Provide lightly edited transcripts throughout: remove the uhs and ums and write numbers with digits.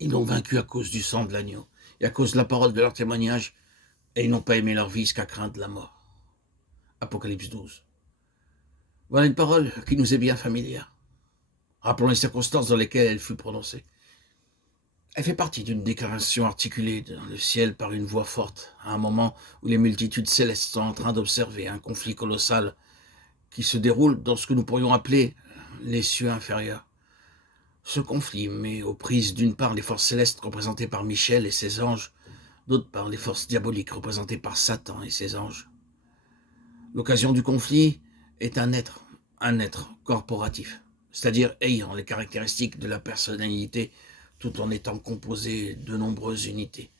Ils l'ont vaincu à cause du sang de l'agneau et à cause de la parole de leur témoignage, et ils n'ont pas aimé leur vie jusqu'à craindre la mort. Apocalypse 12. Voilà une parole qui nous est bien familière. Rappelons les circonstances dans lesquelles elle fut prononcée. Elle fait partie d'une déclaration articulée dans le ciel par une voix forte, à un moment où les multitudes célestes sont en train d'observer un conflit colossal qui se déroule dans ce que nous pourrions appeler les cieux inférieurs. Ce conflit met aux prises d'une part les forces célestes représentées par Michel et ses anges, d'autre part les forces diaboliques représentées par Satan et ses anges. L'occasion du conflit est un être corporatif, c'est-à-dire ayant les caractéristiques de la personnalité tout en étant composé de nombreuses unités.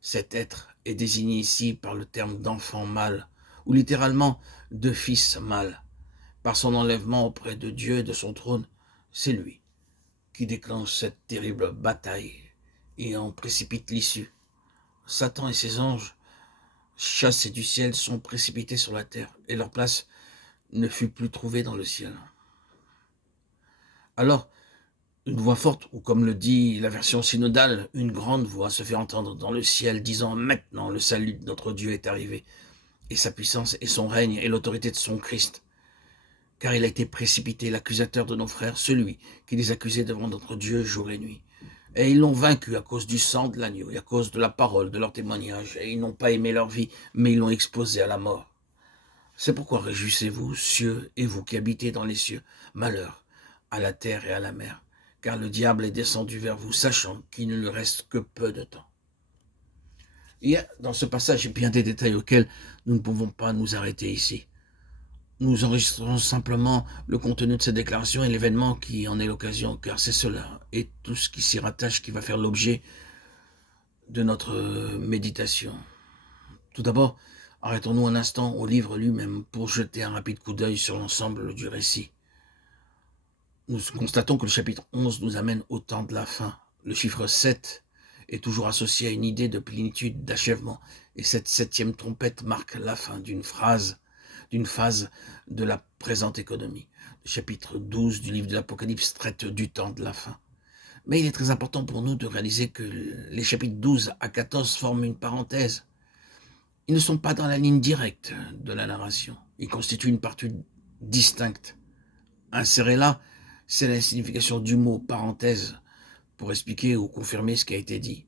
Cet être est désigné ici par le terme d'enfant mâle, ou littéralement de fils mâle. Par son enlèvement auprès de Dieu et de son trône, c'est lui qui déclenche cette terrible bataille et en précipite l'issue. Satan et ses anges, chassés du ciel, sont précipités sur la terre, et leur place ne fut plus trouvée dans le ciel. Alors, une voix forte, ou comme le dit la version synodale, une grande voix se fait entendre dans le ciel, disant « Maintenant le salut de notre Dieu est arrivé, et sa puissance et son règne et l'autorité de son Christ. Car il a été précipité, l'accusateur de nos frères, celui qui les accusait devant notre Dieu jour et nuit. Et ils l'ont vaincu à cause du sang de l'agneau et à cause de la parole de leur témoignage, et ils n'ont pas aimé leur vie, mais ils l'ont exposée à la mort. C'est pourquoi réjouissez-vous, cieux, et vous qui habitez dans les cieux, malheur à la terre et à la mer, car le diable est descendu vers vous, sachant qu'il ne lui reste que peu de temps. » Il y a dans ce passage bien des détails auxquels nous ne pouvons pas nous arrêter ici. Nous enregistrons simplement le contenu de cette déclaration et l'événement qui en est l'occasion, car c'est cela et tout ce qui s'y rattache qui va faire l'objet de notre méditation. Tout d'abord, arrêtons-nous un instant au livre lui-même pour jeter un rapide coup d'œil sur l'ensemble du récit. Nous constatons que le chapitre 11 nous amène au temps de la fin. Le chiffre 7 est toujours associé à une idée de plénitude, d'achèvement, et cette 7e trompette marque la fin d'une phase de la présente économie. Le chapitre 12 du livre de l'Apocalypse traite du temps de la fin. Mais il est très important pour nous de réaliser que les chapitres 12 à 14 forment une parenthèse. Ils ne sont pas dans la ligne directe de la narration. Ils constituent une partie distincte. Insérée là, c'est la signification du mot parenthèse pour expliquer ou confirmer ce qui a été dit.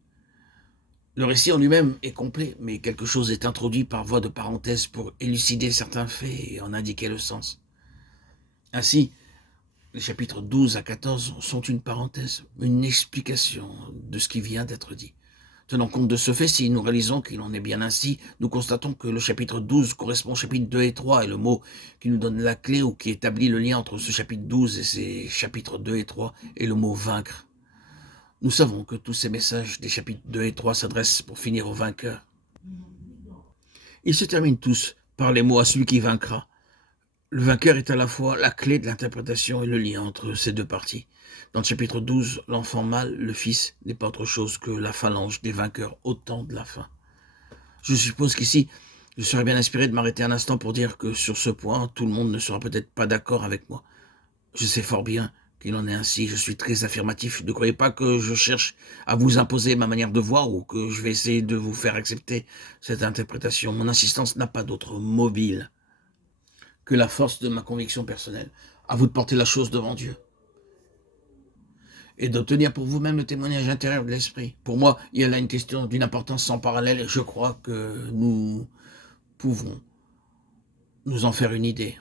Le récit en lui-même est complet, mais quelque chose est introduit par voie de parenthèse pour élucider certains faits et en indiquer le sens. Ainsi, les chapitres 12 à 14 sont une parenthèse, une explication de ce qui vient d'être dit. Tenant compte de ce fait, si nous réalisons qu'il en est bien ainsi, nous constatons que le chapitre 12 correspond au chapitre 2 et 3, et le mot qui nous donne la clé ou qui établit le lien entre ce chapitre 12 et ces chapitres 2 et 3 est le mot « vaincre ». Nous savons que tous ces messages des chapitres 2 et 3 s'adressent pour finir au vainqueur. Ils se terminent tous par les mots « à celui qui vaincra ». Le vainqueur est à la fois la clé de l'interprétation et le lien entre ces deux parties. Dans le chapitre 12, l'enfant mâle, le fils, n'est pas autre chose que la phalange des vainqueurs au temps de la fin. Je suppose qu'ici, je serais bien inspiré de m'arrêter un instant pour dire que sur ce point, tout le monde ne sera peut-être pas d'accord avec moi. Je sais fort bien qu'il en est ainsi, je suis très affirmatif. Ne croyez pas que je cherche à vous imposer ma manière de voir ou que je vais essayer de vous faire accepter cette interprétation. Mon insistance n'a pas d'autre mobile que la force de ma conviction personnelle. À vous de porter la chose devant Dieu et d'obtenir pour vous-même le témoignage intérieur de l'esprit. Pour moi, il y a là une question d'une importance sans parallèle et je crois que nous pouvons nous en faire une idée.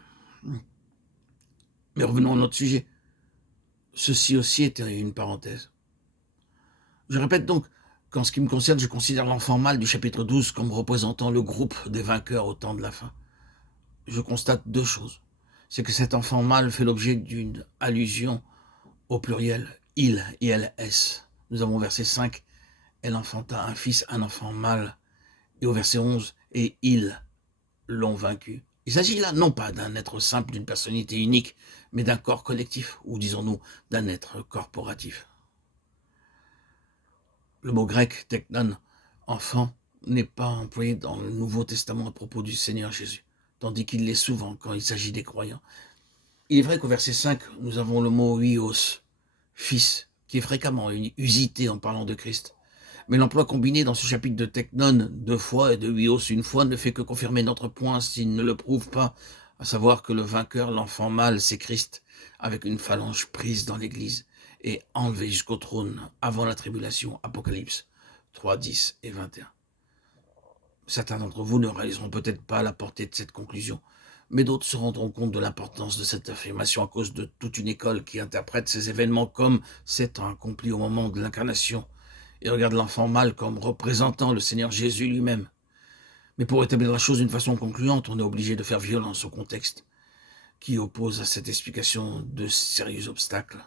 Mais revenons à notre sujet. Ceci aussi est une parenthèse. Je répète donc qu'en ce qui me concerne, je considère l'enfant mâle du chapitre 12 comme représentant le groupe des vainqueurs au temps de la fin. Je constate deux choses. C'est que cet enfant mâle fait l'objet d'une allusion au pluriel, il, ILS. Nous avons au verset 5, elle enfanta un fils, un enfant mâle. Et au verset 11, et ils l'ont vaincu. Il s'agit là non pas d'un être simple, d'une personnalité unique, mais d'un corps collectif, ou disons-nous, d'un être corporatif. Le mot grec, teknon, enfant, n'est pas employé dans le Nouveau Testament à propos du Seigneur Jésus, tandis qu'il l'est souvent quand il s'agit des croyants. Il est vrai qu'au verset 5, nous avons le mot huios, fils, qui est fréquemment usité en parlant de Christ. Mais l'emploi combiné dans ce chapitre de Teknon, 2 fois et de Huios 1 fois, ne fait que confirmer notre point s'il ne le prouve pas, à savoir que le vainqueur, l'enfant mâle, c'est Christ, avec une phalange prise dans l'Église et enlevé jusqu'au trône avant la tribulation. Apocalypse 3, 10 et 21. Certains d'entre vous ne réaliseront peut-être pas la portée de cette conclusion, mais d'autres se rendront compte de l'importance de cette affirmation à cause de toute une école qui interprète ces événements comme s'étant accomplis au moment de l'incarnation et regarde l'enfant mâle comme représentant le Seigneur Jésus lui-même. Mais pour établir la chose d'une façon concluante, on est obligé de faire violence au contexte qui oppose à cette explication de sérieux obstacles.